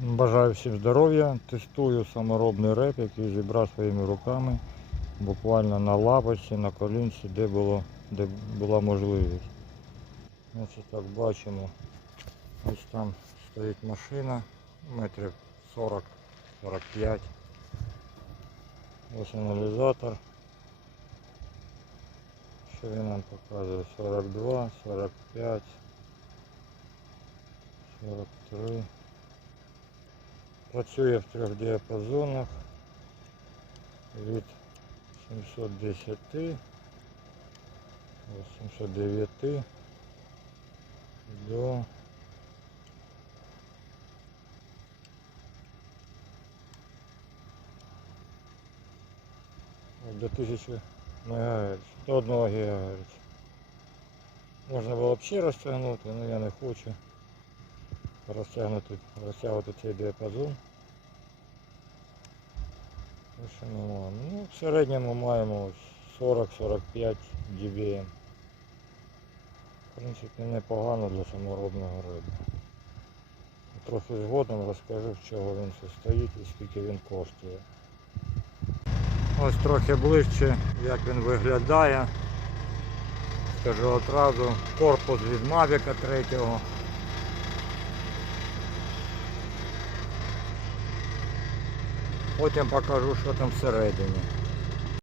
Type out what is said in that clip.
Бажаю всім здоров'я. Тестую саморобний реп, який зібрав своїми руками. Буквально на лапочці, на колінці, де, було, де була можливість. Значить, так бачимо. Ось там стоїть машина, метрів 40-45. Ось аналізатор. Що він нам показує? 42, 45, 43. Працює в трьох діапазонах від 710 до 709 до до 1000 МГц, до 1 ГГц. Можна було б ще розтягнути, але я не хочу розтягнути, розтягувати цей діапазон. Більше. Ну, в середньому маємо ось 40-45 dBm. В принципі, непогано для саморобного риба. Трохи згодом розкажу, з чого він состоїть і скільки він коштує. Ось трохи ближче, як він виглядає. Скажу одразу, корпус від Mavic 3. Потім покажу, що там всередині.